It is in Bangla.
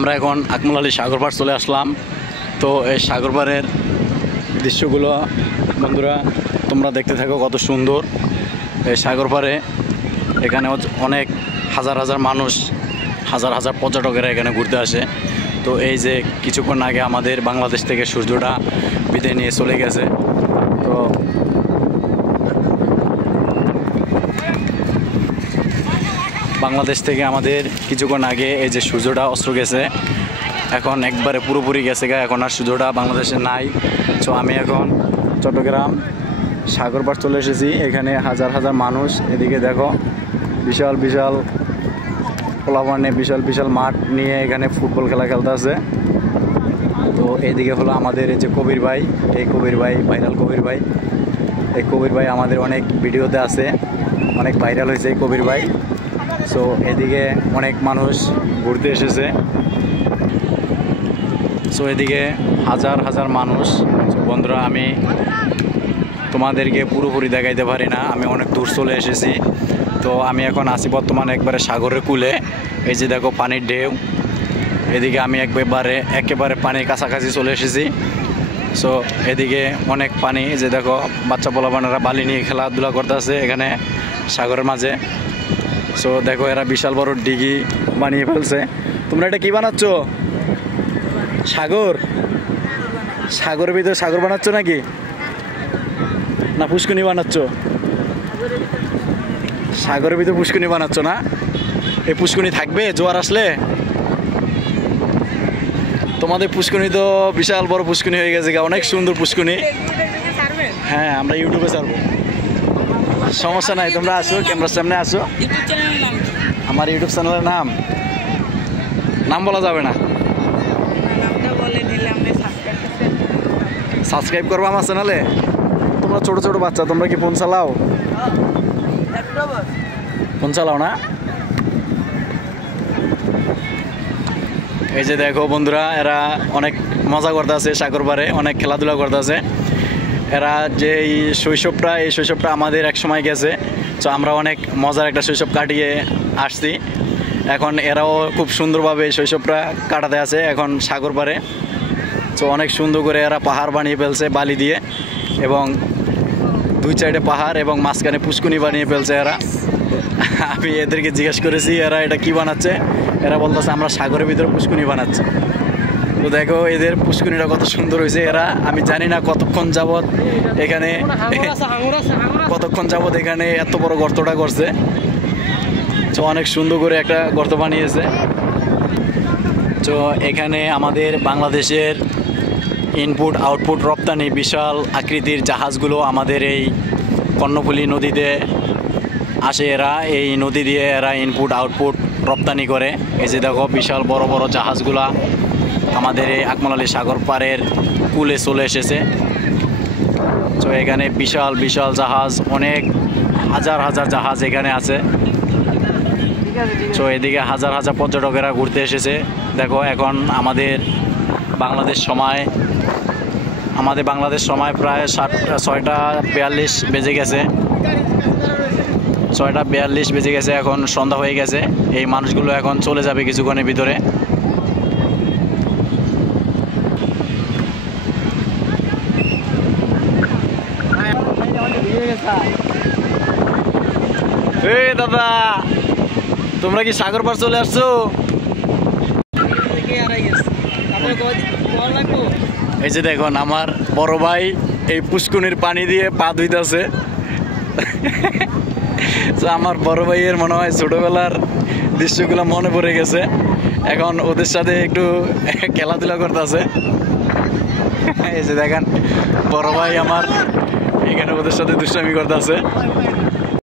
আমরা এখন আকমল আলী সাগর পাড় চলে আসলাম। তো এই সাগর পাড়ের দৃশ্যগুলো বন্ধুরা তোমরা দেখতে থাকো, কত সুন্দর এই সাগর পাড়ে। এখানে অনেক হাজার হাজার মানুষ, হাজার হাজার পর্যটকেরা এখানে ঘুরতে আসে। তো এই যে কিছুক্ষণ আগে আমাদের বাংলাদেশ থেকে সূর্যটা বিদায় নিয়ে চলে গেছে। তো বাংলাদেশ থেকে আমাদের কিছুক্ষণ আগে এই যে সূর্যটা অস্ত গেছে, এখন একবারে পুরোপুরি গেছে গা, এখন আর সূর্যটা বাংলাদেশে নাই। তো আমি এখন চট্টগ্রাম সাগর পাড় চলে এসেছি। এখানে হাজার হাজার মানুষ, এদিকে দেখো বিশাল বিশাল পোলাপানে বিশাল বিশাল মাঠ নিয়ে এখানে ফুটবল খেলা খেলতে আছে। তো এইদিকে হলো আমাদের এই যে কবির ভাই, এই কবির ভাই ভাইরাল কবির ভাই। এই কবির ভাই আমাদের অনেক ভিডিওতে আছে, অনেক ভাইরাল হয়েছে এই কবির ভাই। সো এদিকে অনেক মানুষ ঘুরতে এসেছে। সো এদিকে হাজার হাজার মানুষ। বন্ধুরা আমি তোমাদেরকে পুরোপুরি দেখাইতে পারি না, আমি অনেক দূর চলে এসেছি। তো আমি এখন আছি বর্তমানে একবারে সাগরের কূলে। এই যে দেখো পানির ঢেউ, এদিকে আমি একেবারে পানির কাছাকাছি চলে এসেছি। সো এদিকে অনেক পানি, যে দেখো বাচ্চা পোলাপানেরা বালি নিয়ে খেলাধুলা করতে আছে এখানে সাগরের মাঝে। সো দেখো এরা বিশাল বড় ডিগি বানিয়ে ফেলছে। তোমরা এটা কি বানাচ্ছ? সাগর, সাগরের ভিতরে সাগর বানাচ্ছ নাকি, না পুষ্কুনি বানাচ্ছ? সাগরের ভিতরে পুষ্কুনি বানাচ্ছ না? এই পুষ্কুনি থাকবে জোয়ার আসলে? তোমাদের পুষ্কুনি তো বিশাল বড় পুষ্কুনি হয়ে গেছে, অনেক সুন্দর পুষ্কুনি। হ্যাঁ আমরা ইউটিউবে ছাড়বো, সমস্যা নাই, তোমরা আসো, ক্যামেরার সামনে আসো। আমার ইউটিউব চ্যানেলের নাম বলা যাবে না। সাবস্ক্রাইব করবো আমার চ্যানেলে। তোমরা ছোট ছোট বাচ্চা, তোমরা কি ফোন চালাও? ফোন চালাও না? এই যে দেখো বন্ধুরা, এরা অনেক মজা করতে আছে সাগর পাড়ে, অনেক খেলাধুলা করতে আছে। এরা যে এই শৈশবটা আমাদের এক সময় গেছে। তো আমরা অনেক মজার একটা শৈশব কাটিয়ে আসছি। এখন এরাও খুব সুন্দরভাবে এই শৈশবটা কাটাতে আছে এখন সাগর পাড়ে। তো অনেক সুন্দর করে এরা পাহাড় বানিয়ে ফেলছে বালি দিয়ে, এবং দুই সাইডে পাহাড় এবং মাঝখানে পুষ্কুনি বানিয়ে ফেলছে এরা। আমি এদেরকে জিজ্ঞেস করেছি এরা এটা কি বানাচ্ছে, এরা বলতেছে আমরা সাগরের ভিতরে পুষ্কুনি বানাচ্ছি। তো দেখো এদের পুষ্কুনিটা কত সুন্দর হয়েছে। এরা আমি জানি না কতক্ষণ যাবত এখানে এত বড় গর্তটা করছে। তো অনেক সুন্দর করে একটা গর্ত বানিয়েছে। তো এখানে আমাদের বাংলাদেশের ইনপুট আউটপুট রপ্তানি বিশাল আকৃতির জাহাজগুলো আমাদের এই কর্ণফুলী নদীতে আসে। এরা এই নদী দিয়ে এরা ইনপুট আউটপুট রপ্তানি করে। এই যে দেখো বিশাল বড় বড় জাহাজগুলা আমাদের এই আকমল আলী সাগর পাড়ের কূলে চলে এসেছে। তো এখানে বিশাল বিশাল জাহাজ, অনেক হাজার হাজার জাহাজ এখানে আছে। তো এদিকে হাজার হাজার পর্যটকেরা ঘুরতে এসেছে। দেখো এখন আমাদের বাংলাদেশ সময় প্রায় 6:42 বেজে গেছে। 6:42 বেজে গেছে, এখন সন্ধ্যা হয়ে গেছে। এই মানুষগুলো এখন চলে যাবে কিছুক্ষণের ভিতরে। এই দাদা, তোমরা কি সাগর পাড় চলে আসছো? এই যে দেখুন আমার বড় ভাই এই পুষ্কুনির পানি দিয়ে পা ধুইতেছে। আমার বড় ভাইয়ের মনে হয় ছোটবেলার দৃশ্যগুলো মনে পড়ে গেছে, এখন ওদের সাথে একটু খেলাধুলা করতেছে। এই যে দেখেন বড় ভাই আমার এখানে ওদের সাথে দুষ্টামি করতেছে।